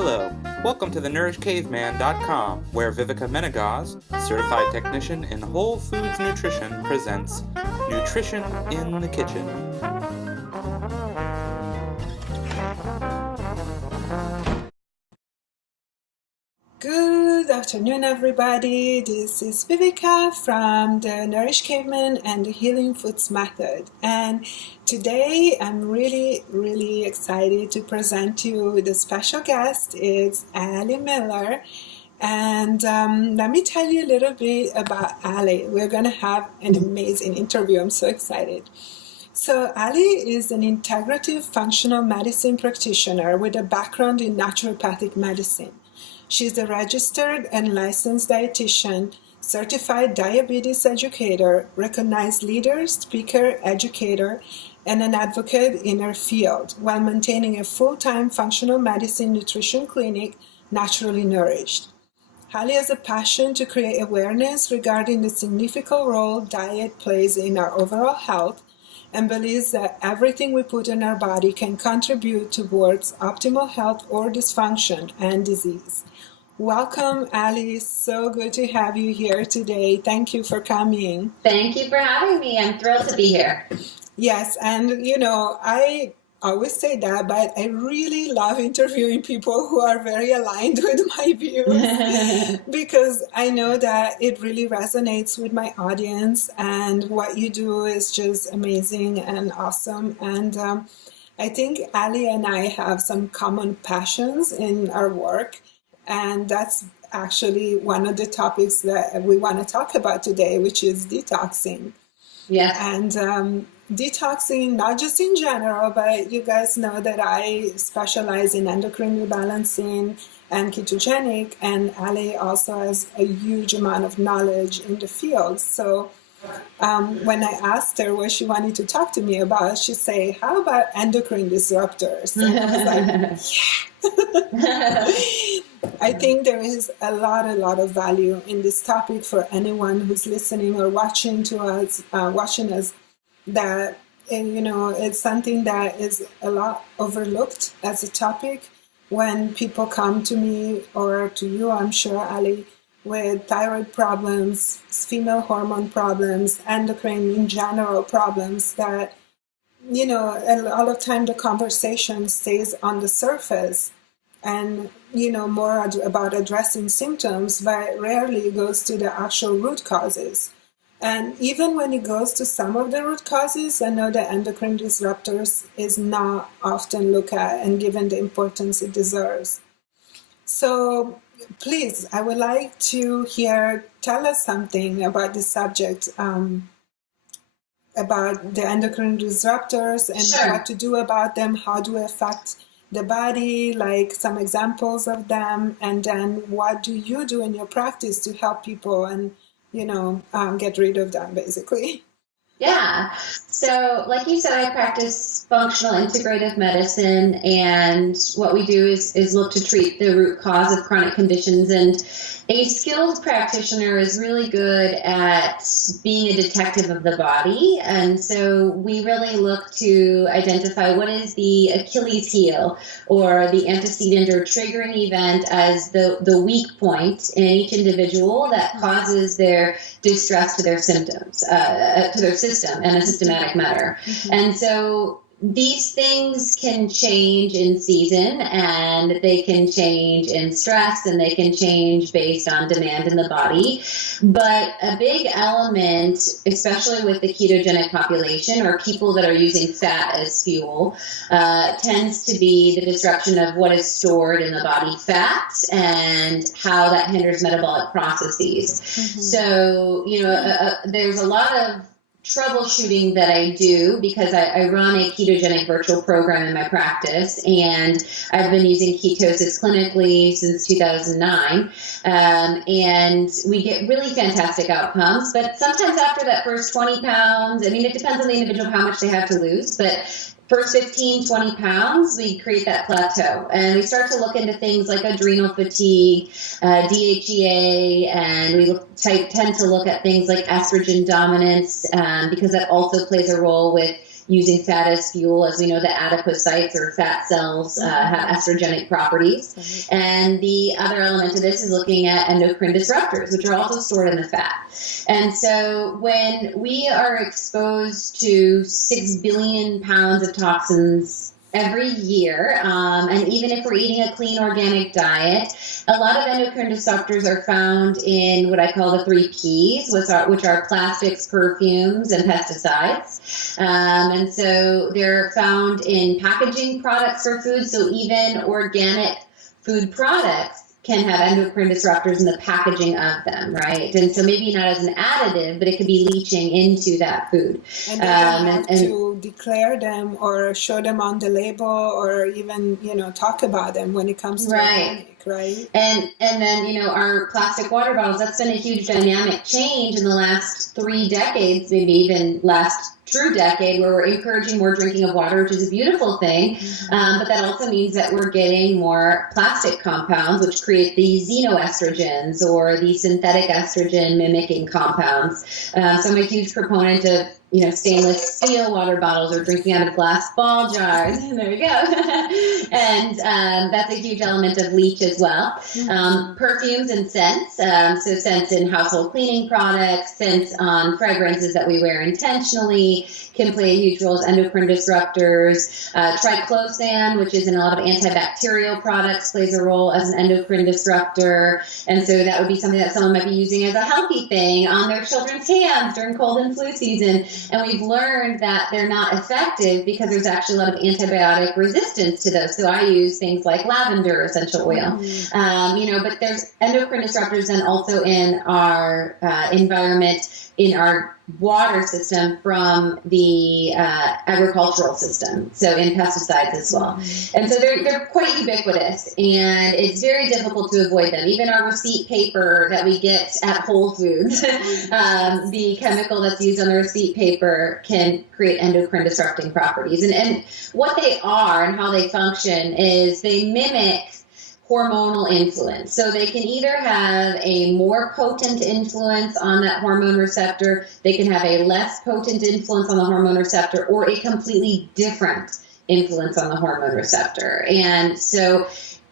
Hello, welcome to the NourishedCaveman.com, where Vivica Menegaz, certified technician in whole foods nutrition, presents Nutrition in the Kitchen. Good afternoon, everybody. This is Vivica from the Nourished Caveman and the Healing Foods Method. And today I'm really excited to present you with a special guest. It's Ali Miller. And let me tell you a little bit about Ali. We're going to have an amazing interview. I'm so excited. So Ali is an integrative functional medicine practitioner with a background in naturopathic medicine. She's a registered and licensed dietitian, certified diabetes educator, recognized leader, speaker, educator, and an advocate in her field, while maintaining a full-time functional medicine nutrition clinic, Naturally Nourished. Ali has a passion to create awareness regarding the significant role diet plays in our overall health, and believes that everything we put in our body can contribute towards optimal health or dysfunction and disease. Welcome, Ali. So good to have you here today. Thank you for coming. Thank you for having me. I'm thrilled to be here. Yes, and I always say that, but I really love interviewing people who are very aligned with my views because I know that it really resonates with my audience, and what you do is just amazing and awesome. And I think Ali and I have some common passions in our work, and that's actually one of the topics that we want to talk about today, which is detoxing. Yes. And detoxing, not just in general, but you guys know that I specialize in endocrine rebalancing and ketogenic, and Ali also has a huge amount of knowledge in the field. So when I asked her what she wanted to talk to me about, she said, how about endocrine disruptors? And I was like, yeah. I think there is a lot of value in this topic for anyone who's listening or watching us, that, it's something that is a lot overlooked as a topic when people come to me or to you, I'm sure, Ali, with thyroid problems, female hormone problems, endocrine in general problems that, a lot of time the conversation stays on the surface and, more about addressing symptoms, but rarely goes to the actual root causes. And even when it goes to some of the root causes, I know that endocrine disruptors is not often looked at and given the importance it deserves. So please, I would like to tell us something about this subject, about the endocrine disruptors and Sure. what to do about them, how do they affect the body, like some examples of them, and then what do you do in your practice to help people and, get rid of them, basically. Yeah. So like you said, I practice functional integrative medicine, and what we do is look to treat the root cause of chronic conditions. And a skilled practitioner is really good at being a detective of the body. And so we really look to identify what is the Achilles heel or the antecedent or triggering event as the weak point in each individual that causes their distress to their symptoms, to their system in a systematic manner. Mm-hmm. And so these things can change in season, and they can change in stress, and they can change based on demand in the body. But a big element, especially with the ketogenic population or people that are using fat as fuel, tends to be the disruption of what is stored in the body, fat, and how that hinders metabolic processes. Mm-hmm. So, there's a lot of troubleshooting that I do because I run a ketogenic virtual program in my practice, and I've been using ketosis clinically since 2009, and we get really fantastic outcomes. But sometimes after that first 20 pounds, it depends on the individual how much they have to lose, but first 15, 20 pounds, we create that plateau. And we start to look into things like adrenal fatigue, DHEA, and we tend to look at things like estrogen dominance, because that also plays a role with using fat as fuel. As we know, the adipocytes or fat cells have estrogenic properties. And the other element of this is looking at endocrine disruptors, which are also stored in the fat. And so when we are exposed to 6 billion pounds of toxins every year, and even if we're eating a clean organic diet, a lot of endocrine disruptors are found in what I call the 3 Ps, which are plastics, perfumes, and pesticides. And so they're found in packaging products for food, so even organic food products can have endocrine disruptors in the packaging of them, right? And so maybe not as an additive, but it could be leaching into that food. And they don't have to declare them or show them on the label or even, talk about them when it comes to organic, right? And then, our plastic water bottles, that's been a huge dynamic change in the last 3 decades, maybe even last true decade, where we're encouraging more drinking of water, which is a beautiful thing. But that also means that we're getting more plastic compounds, which create the xenoestrogens or the synthetic estrogen mimicking compounds. So I'm a huge proponent of stainless steel water bottles or drinking out of glass ball jars. There we go. And that's a huge element of leach as well. Perfumes and scents. So scents in household cleaning products, scents on fragrances that we wear intentionally can play a huge role as endocrine disruptors. Triclosan, which is in a lot of antibacterial products, plays a role as an endocrine disruptor. And so that would be something that someone might be using as a healthy thing on their children's hands during cold and flu season. And we've learned that they're not effective because there's actually a lot of antibiotic resistance to those. So I use things like lavender essential oil. But there's endocrine disruptors then also in our environment, in our water system from the agricultural system, so in pesticides as well. And so they're quite ubiquitous, and it's very difficult to avoid them. Even our receipt paper that we get at Whole Foods, the chemical that's used on the receipt paper can create endocrine disrupting properties. And what they are and how they function is they mimic hormonal influence. So they can either have a more potent influence on that hormone receptor, they can have a less potent influence on the hormone receptor, or a completely different influence on the hormone receptor. And so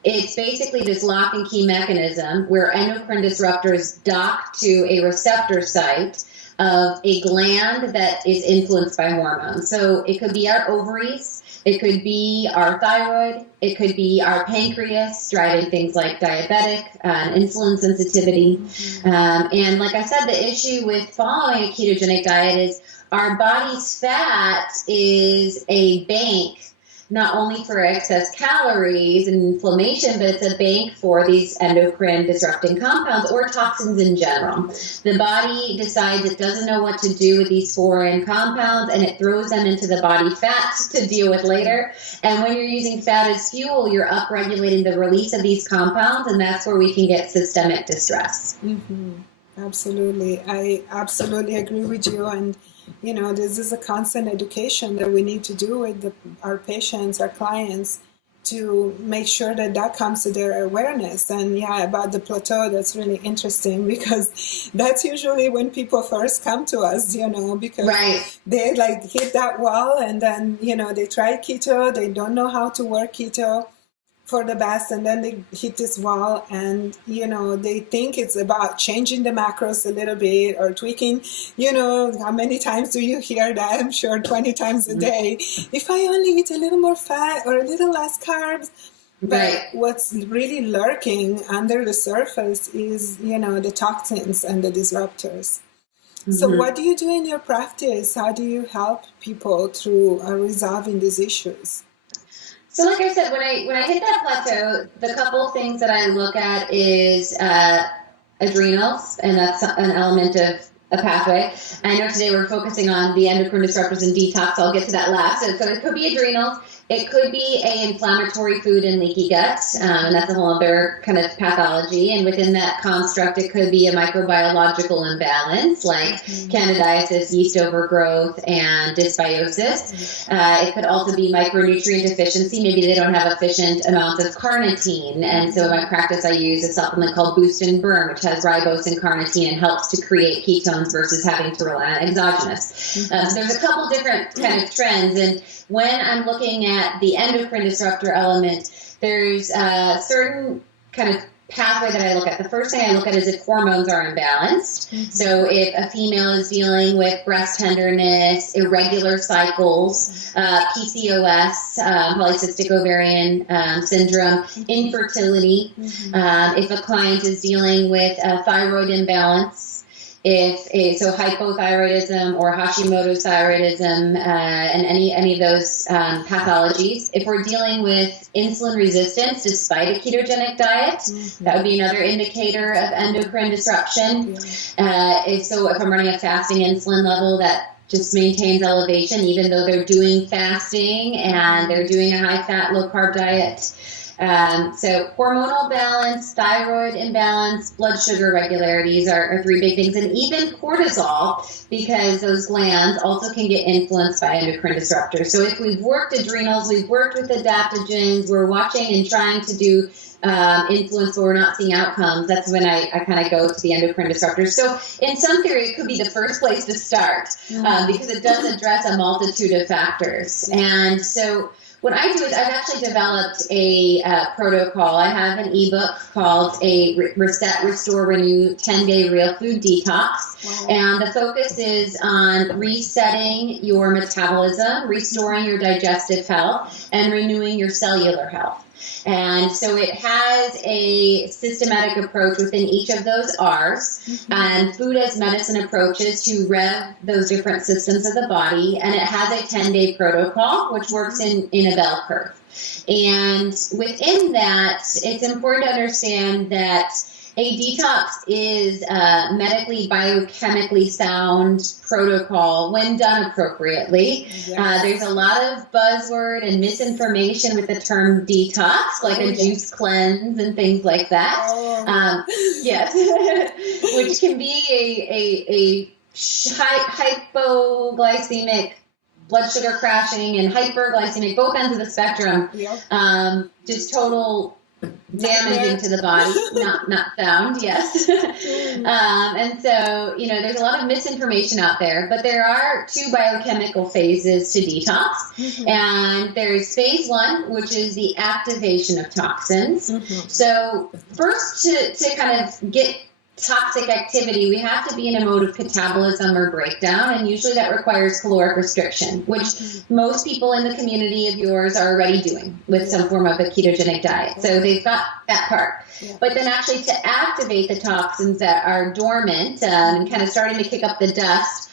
it's basically this lock and key mechanism where endocrine disruptors dock to a receptor site of a gland that is influenced by hormones. So it could be our ovaries, it could be our thyroid, it could be our pancreas, driving things like diabetic and insulin sensitivity. And like I said, the issue with following a ketogenic diet is our body's fat is a bank, not only for excess calories and inflammation, but it's a bank for these endocrine disrupting compounds or toxins in general. The body decides it doesn't know what to do with these foreign compounds, and it throws them into the body fat to deal with later. And when you're using fat as fuel, you're upregulating the release of these compounds, and that's where we can get systemic distress. Absolutely. I absolutely agree with you. And this is a constant education that we need to do with our patients, our clients, to make sure that comes to their awareness. And about the plateau, that's really interesting because that's usually when people first come to us, because they hit that wall and then, they try keto, they don't know how to work keto for the best, and then they hit this wall and they think it's about changing the macros a little bit or tweaking. How many times do you hear that? I'm sure 20 times a day. If I only eat a little more fat or a little less carbs. But what's really lurking under the surface is the toxins and the disruptors. So what do you do in your practice? How do you help people through resolving these issues? So like I said, when I hit that plateau, the couple of things that I look at is adrenals, and that's an element of a pathway. I know today we're focusing on the endocrine disruptors and detox. I'll get to that last. So it could be adrenals, It could be an inflammatory food and leaky gut, and that's a whole other kind of pathology. And within that construct, it could be a microbiological imbalance like candidiasis, yeast overgrowth, and dysbiosis. It could also be micronutrient deficiency. Maybe they don't have efficient amounts of carnitine. And so in my practice, I use a supplement called Boost and Burn, which has ribose and carnitine and helps to create ketones versus having to rely on exogenous. So there's a couple different kind of trends. And when I'm looking at the endocrine disruptor element, there's a certain kind of pathway that I look at. The first thing I look at is if hormones are imbalanced. So if a female is dealing with breast tenderness, irregular cycles, PCOS, polycystic ovarian syndrome, infertility, if a client is dealing with a thyroid imbalance, so hypothyroidism or Hashimoto's thyroidism, and any of those pathologies. If we're dealing with insulin resistance despite a ketogenic diet, that would be another indicator of endocrine disruption. If I'm running a fasting insulin level that just maintains elevation, even though they're doing fasting and they're doing a high-fat, low-carb diet. So hormonal balance, thyroid imbalance, blood sugar irregularities are three big things, and even cortisol, because those glands also can get influenced by endocrine disruptors. So if we've worked adrenals, we've worked with adaptogens, we're watching and trying to do influence but we're not seeing outcomes, that's when I kind of go to the endocrine disruptors. So in some theory, it could be the first place to start because it does address a multitude of factors. And so what I do is I've actually developed a protocol. I have an ebook called a Reset, Restore, Renew 10-Day Real Food Detox. And the focus is on resetting your metabolism, restoring your digestive health, and renewing your cellular health. And so it has a systematic approach within each of those R's, and food as medicine approaches to rev those different systems of the body. And it has a 10-day protocol, which works in a bell curve. And within that, it's important to understand that a detox is a medically, biochemically sound protocol when done appropriately. There's a lot of buzzword and misinformation with the term detox, like a juice cleanse and things like that. Yes, which can be a hypoglycemic, blood sugar crashing, and hyperglycemic, both ends of the spectrum. Just total damaging to the body, not found, yes. And so, there's a lot of misinformation out there, but there are two biochemical phases to detox. And there's phase one, which is the activation of toxins. So first, to kind of get toxic activity, we have to be in a mode of catabolism or breakdown, and usually that requires caloric restriction, which most people in the community of yours are already doing with some form of a ketogenic diet. So they've got that part. But then actually to activate the toxins that are dormant and kind of starting to kick up the dust,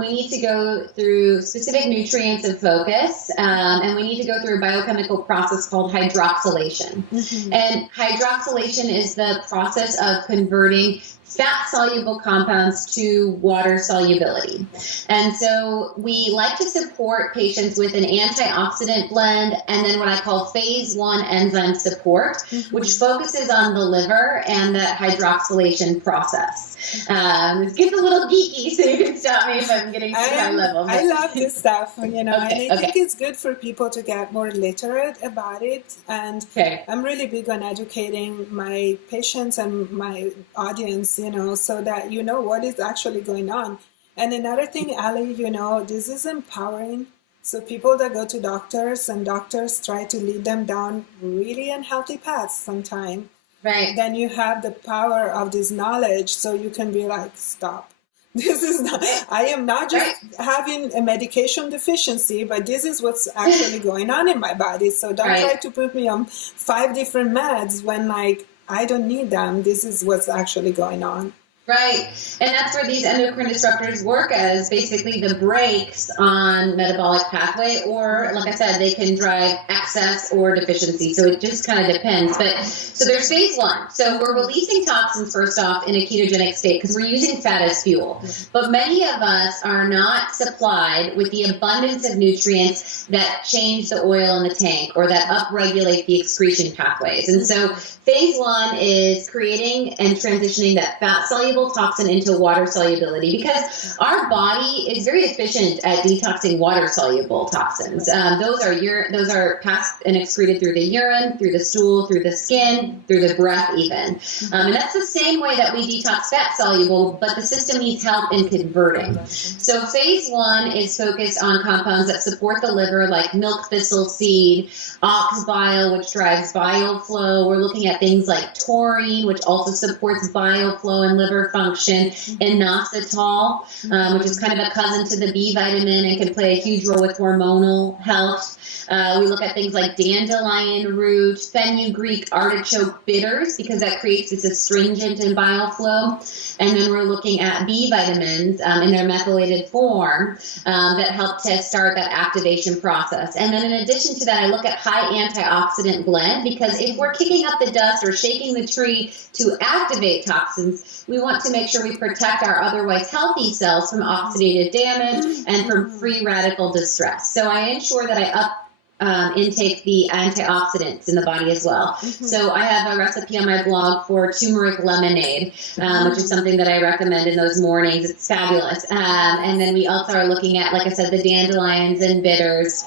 we need to go through specific nutrients of focus, and we need to go through a biochemical process called hydroxylation. And hydroxylation is the process of converting fat-soluble compounds to water solubility. And so we like to support patients with an antioxidant blend and then what I call phase one enzyme support, which focuses on the liver and that hydroxylation process. It gets a little geeky, so you can stop me if I'm getting too high level. But... I love this stuff, and I think it's good for people to get more literate about it. And I'm really big on educating my patients and my audience, so that what is actually going on. And another thing, Ali, this is empowering. So people that go to doctors and doctors try to lead them down really unhealthy paths sometimes. Then you have the power of this knowledge, so you can be like, stop. This is not, I am not just having a medication deficiency, but this is what's actually going on in my body. So don't try to put me on 5 different meds when I don't need them. This is what's actually going on. Right. And that's where these endocrine disruptors work as basically the brakes on metabolic pathway, or like I said, they can drive excess or deficiency. So it just kind of depends. But so there's phase one. So we're releasing toxins first off in a ketogenic state because we're using fat as fuel. But many of us are not supplied with the abundance of nutrients that change the oil in the tank or that upregulate the excretion pathways. And so phase one is creating and transitioning that fat soluble toxin into water solubility, because our body is very efficient at detoxing water soluble toxins. Those are passed and excreted through the urine, through the stool, through the skin, through the breath even. And that's the same way that we detox fat soluble, but the system needs help in converting. So phase one is focused on compounds that support the liver, like milk thistle seed, ox bile, which drives bile flow. We're looking at things like taurine, which also supports bile flow and liver function, and inositol, which is kind of a cousin to the B vitamin and can play a huge role with hormonal health. We look at things like dandelion root, fenugreek, artichoke bitters, because that creates this astringent and bile flow. And then we're looking at B vitamins in their methylated form that help to start that activation process. And then in addition to that, I look at high antioxidant blend, because if we're kicking up the dust or shaking the tree to activate toxins, we want to make sure we protect our otherwise healthy cells from oxidative damage and from free radical distress. So I ensure that I intake the antioxidants in the body as well. So I have a recipe on my blog for turmeric lemonade, which is something that I recommend in those mornings. It's fabulous. And then we also are looking at, like I said, the dandelions and bitters,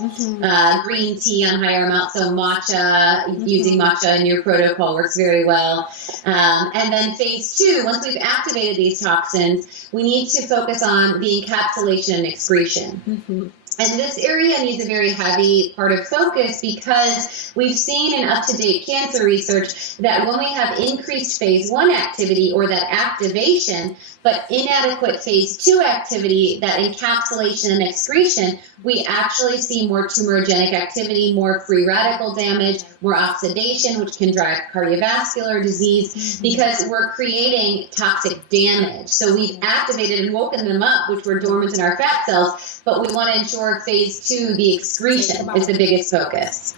green tea on higher amounts. So matcha, using matcha in your protocol works very well. And then phase two, once we've activated these toxins, we need to focus on the encapsulation and excretion. And this area needs a very heavy part of focus, because we've seen in up-to-date cancer research that when we have increased phase one activity or that activation, but inadequate phase two activity, that encapsulation and excretion, we actually see more tumorigenic activity, more free radical damage, more oxidation, which can drive cardiovascular disease, because we're creating toxic damage. So we've activated and woken them up, which were dormant in our fat cells, but we want to ensure phase two, the excretion, is the biggest focus.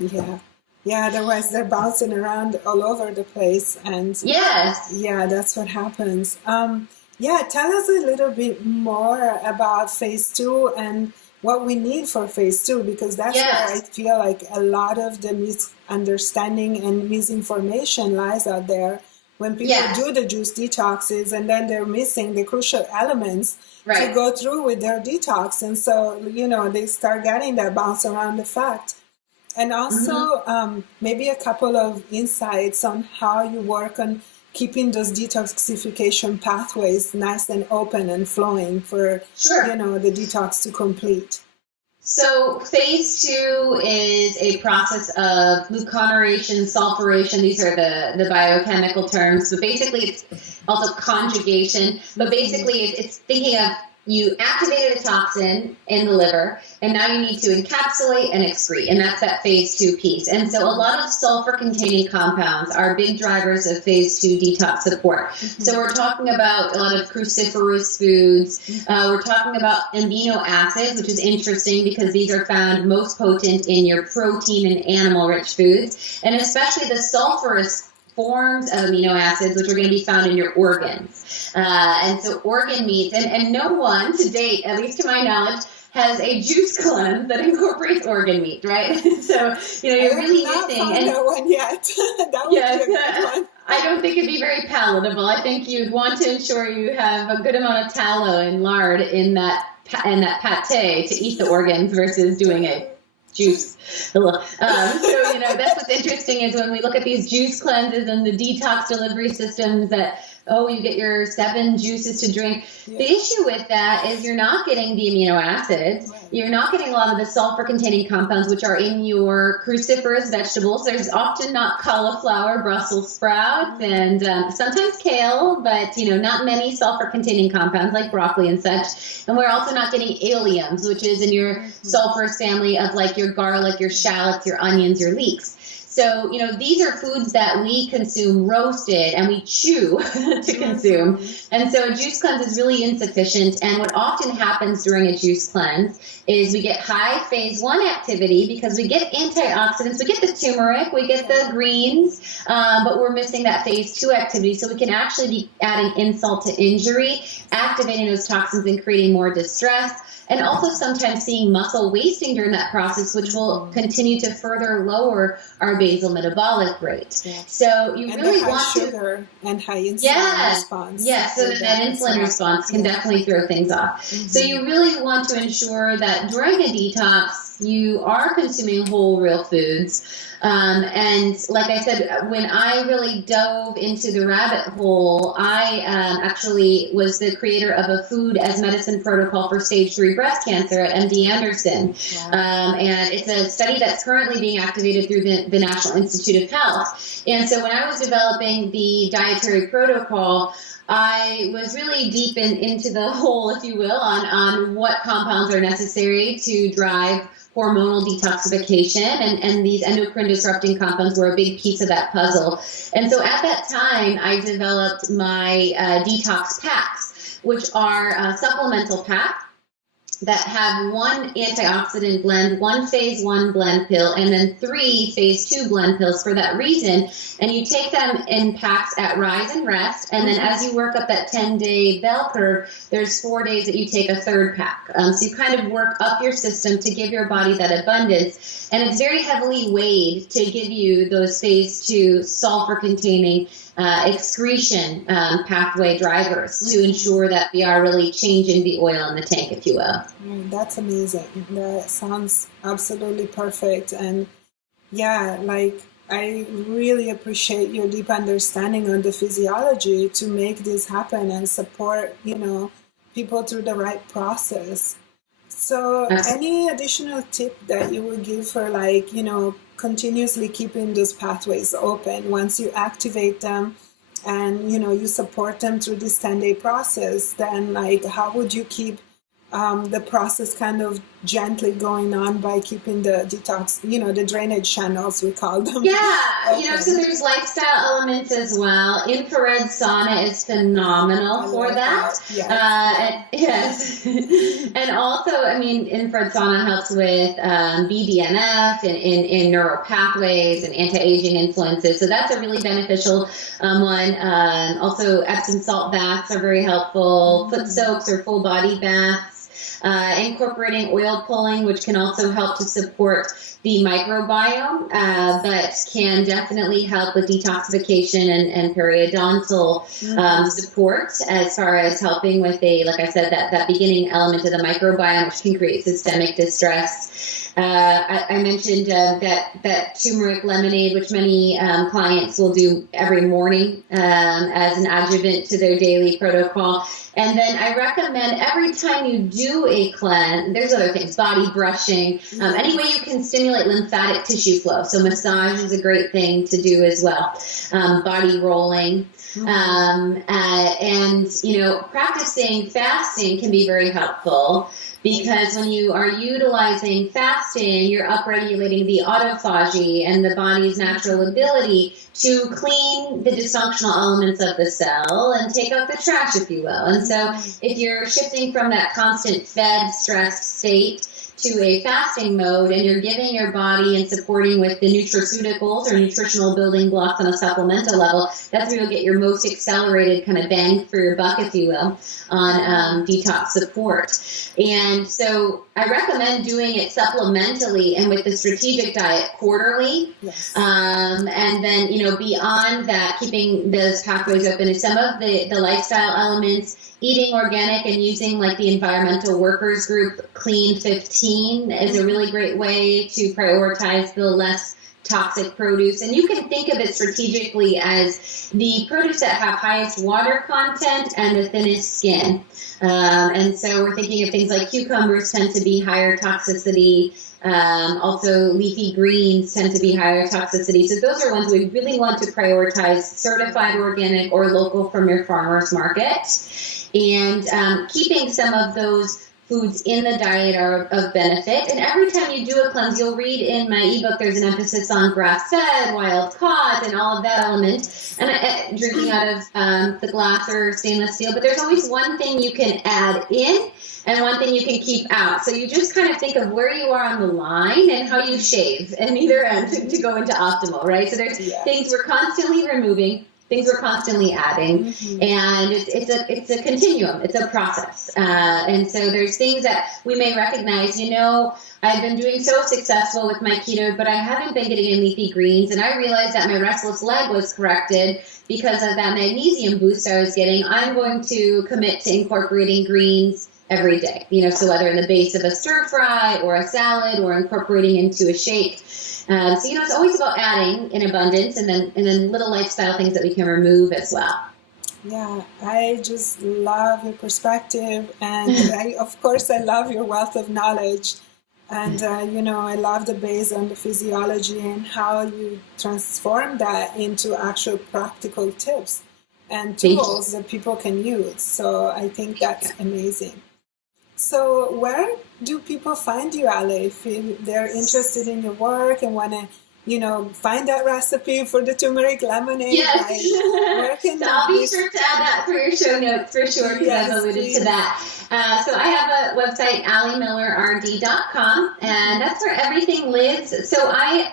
Yeah, otherwise they're bouncing around all over the place. And yes, yeah, that's what happens. Yeah, tell us a little bit more about phase two and what we need for phase two, because that's where I feel like a lot of the misunderstanding and misinformation lies out there when people do the juice detoxes and then they're missing the crucial elements to go through with their detox. And so, they start getting that bounce around the fat. And also maybe a couple of insights on how you work on keeping those detoxification pathways nice and open and flowing for, the detox to complete. So phase two is a process of gluconeration, sulfuration. These are the biochemical terms. So basically it's also conjugation, but basically it's thinking of you activated a toxin in the liver, and now you need to encapsulate and excrete, and that's that phase two piece. And so a lot of sulfur-containing compounds are big drivers of phase two detox support. So we're talking about a lot of cruciferous foods. We're talking about amino acids, which is interesting because these are found most potent in your protein and animal-rich foods, and especially the sulfurous forms of amino acids, which are going to be found in your organs. And so organ meats, and no one to date, at least to my knowledge, has a juice cleanse that incorporates organ meat, right? So, you're really missing. I haven't found that one yet. That would be a good one. I don't think it'd be very palatable. I think you'd want to ensure you have a good amount of tallow and lard in that pate to eat the organs versus doing a juice. So, that's what's interesting is when we look at these juice cleanses and the detox delivery systems that, you get your 7 juices to drink. Yeah. The issue with that is you're not getting the amino acids. Right. You're not getting a lot of the sulfur-containing compounds, which are in your cruciferous vegetables. There's often not cauliflower, Brussels sprouts, and sometimes kale, but, not many sulfur-containing compounds like broccoli and such. And we're also not getting alliums, which is in your sulfurous family of like your garlic, your shallots, your onions, your leeks. So, these are foods that we consume roasted and we chew to consume. And so a juice cleanse is really insufficient. And what often happens during a juice cleanse is we get high phase 1 activity because we get antioxidants, we get the turmeric, we get the greens, but we're missing that phase 2 activity. So we can actually be adding insult to injury, activating those toxins and creating more distress. And also sometimes seeing muscle wasting during that process, which will continue to further lower our basal metabolic rate. Yeah. So you and really the high want sugar and high insulin response. Yes, so that insulin response can definitely throw things off. So you really want to ensure that during a detox, you are consuming whole, real foods. And like I said, when I really dove into the rabbit hole, I actually was the creator of a food as medicine protocol for stage 3 breast cancer at MD Anderson. Wow. And it's a study that's currently being activated through the National Institute of Health. And so when I was developing the dietary protocol, I was really deep into the hole, if you will, on what compounds are necessary to drive hormonal detoxification, and these endocrine disrupting compounds were a big piece of that puzzle. And so at that time, I developed my detox packs, which are supplemental packs that have 1 antioxidant blend, 1 phase 1 blend pill, and then 3 phase 2 blend pills for that reason. And you take them in packs at rise and rest. And then as you work up that 10-day bell curve, there's 4 days that you take a third pack. So you kind of work up your system to give your body that abundance. And it's very heavily weighed to give you those phase 2 sulfur-containing excretion pathway drivers to ensure that we are really changing the oil in the tank, if you will. That's amazing. That sounds absolutely perfect. And yeah, like I really appreciate your deep understanding on the physiology to make this happen and support, people through the right process. So any additional tip that you would give for continuously keeping those pathways open once you activate them and, you support them through this 10-day process, then how would you keep the process kind of gently going on by keeping the detox, the drainage channels, we call them. Yeah, so there's lifestyle elements as well. Infrared sauna is phenomenal for that. Yes. And also, infrared sauna helps with BDNF in neural pathways and anti-aging influences. So that's a really beneficial one. Also, Epsom salt baths are very helpful. Foot soaks or full body baths. Incorporating oil pulling, which can also help to support the microbiome, but can definitely help with detoxification and periodontal support as far as helping with like I said, that beginning element of the microbiome, which can create systemic distress. I mentioned that turmeric lemonade, which many clients will do every morning as an adjuvant to their daily protocol. And then I recommend every time you do a cleanse, there's other things, body brushing, any way you can stimulate lymphatic tissue flow. So massage is a great thing to do as well. Body rolling. And, practicing fasting can be very helpful because when you are utilizing fasting, you're upregulating the autophagy and the body's natural ability to clean the dysfunctional elements of the cell and take out the trash, if you will. And so if you're shifting from that constant fed, stressed state to a fasting mode and you're giving your body and supporting with the nutraceuticals or nutritional building blocks on a supplemental level, that's where you'll get your most accelerated kind of bang for your buck, if you will, on detox support. And so I recommend doing it supplementally and with the strategic diet quarterly. Yes. And then, beyond that, keeping those pathways open is some of the lifestyle elements. Eating organic and using the environmental workers group Clean 15 is a really great way to prioritize the less toxic produce. And you can think of it strategically as the produce that have highest water content and the thinnest skin. And so we're thinking of things like cucumbers tend to be higher toxicity. Also, leafy greens tend to be higher toxicity. So those are ones we really want to prioritize, certified organic or local from your farmer's market. And keeping some of those foods in the diet are of benefit. And every time you do a cleanse, you'll read in my ebook, there's an emphasis on grass-fed, wild-caught, and all of that element, and drinking out of the glass or stainless steel. But there's always one thing you can add in and one thing you can keep out. So you just kind of think of where you are on the line and how you shave and either end to go into optimal, right? So there's things we're constantly removing, things we're constantly adding, and it's a continuum. It's a process, and so there's things that we may recognize. I've been doing so successful with my keto, but I haven't been getting in leafy greens, and I realized that my restless leg was corrected because of that magnesium boost I was getting. I'm going to commit to incorporating greens every day. So whether in the base of a stir fry or a salad or incorporating into a shake. So it's always about adding in abundance, and then little lifestyle things that we can remove as well. Yeah, I just love your perspective, and of course I love your wealth of knowledge, and I love the base on the physiology and how you transform that into actual practical tips and tools that people can use. So I think that's amazing. So where do people find you, Ale, if they're interested in your work and want to, find that recipe for the turmeric lemonade? Yes. Where can so I'll be sure to add that for your show notes for sure, because I've alluded to that. So I have a website, alimillerrd.com, and that's where everything lives. So I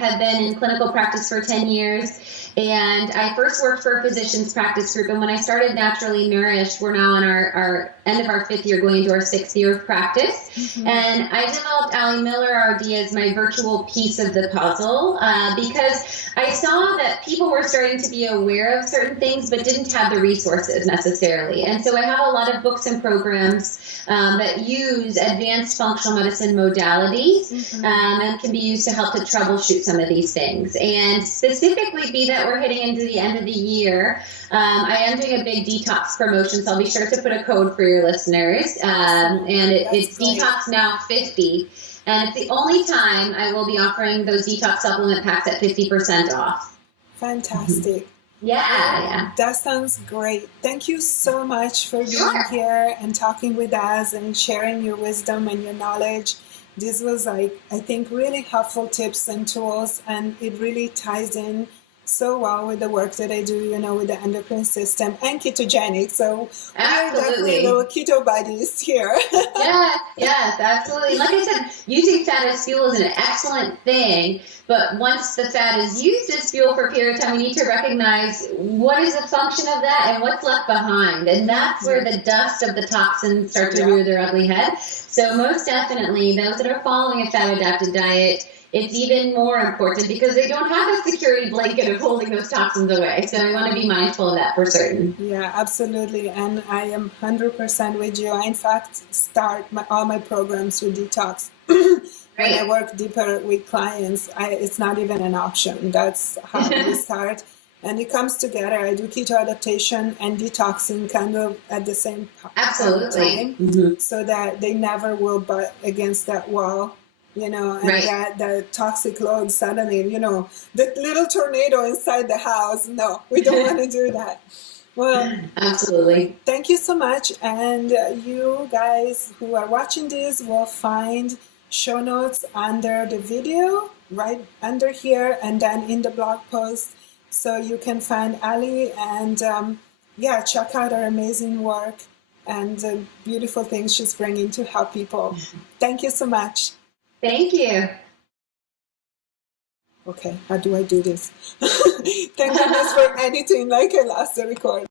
have been in clinical practice for 10 years. And I first worked for a physician's practice group. And when I started Naturally Nourished, we're now on our end of our 5th year, going into our 6th year of practice. And I developed Ali Miller RD as my virtual piece of the puzzle because I saw that people were starting to be aware of certain things, but didn't have the resources necessarily. And so I have a lot of books and programs that use advanced functional medicine modalities and can be used to help to troubleshoot some of these things. And specifically, be that we're hitting into the end of the year, I am doing a big detox promotion, so I'll be sure to put a code for your listeners. And it's Detox Now 50. And it's the only time I will be offering those detox supplement packs at 50% off. Fantastic. Yeah. That sounds great. Thank you so much for being here and talking with us and sharing your wisdom and your knowledge. This was, I think, really helpful tips and tools, and it really ties in so well with the work that I do, with the endocrine system and ketogenic. So we're definitely little keto buddies here. Yes, absolutely. Like I said, using fat as fuel is an excellent thing, but once the fat is used as fuel for a period of time, we need to recognize what is the function of that and what's left behind. And that's where the dust of the toxins start to rear their ugly head. So most definitely, those that are following a fat-adapted diet, it's even more important because they don't have a security blanket of holding those toxins away. So we want to be mindful of that for certain. Yeah, absolutely. And I am 100% with you. I, in fact, start all my programs with detox. When I work deeper with clients, it's not even an option. That's how we start. And it comes together. I do keto adaptation and detoxing kind of at the same time. So that they never will butt against that wall. And that the toxic load suddenly, the little tornado inside the house. No, we don't want to do that. Well, absolutely. Thank you so much. And you guys who are watching this will find show notes under the video, right under here, and then in the blog post. So you can find Ali and, check out her amazing work and the beautiful things she's bringing to help people. Thank you so much. Thank you. Okay, how do I do this? Thank goodness for editing, like I lost the record.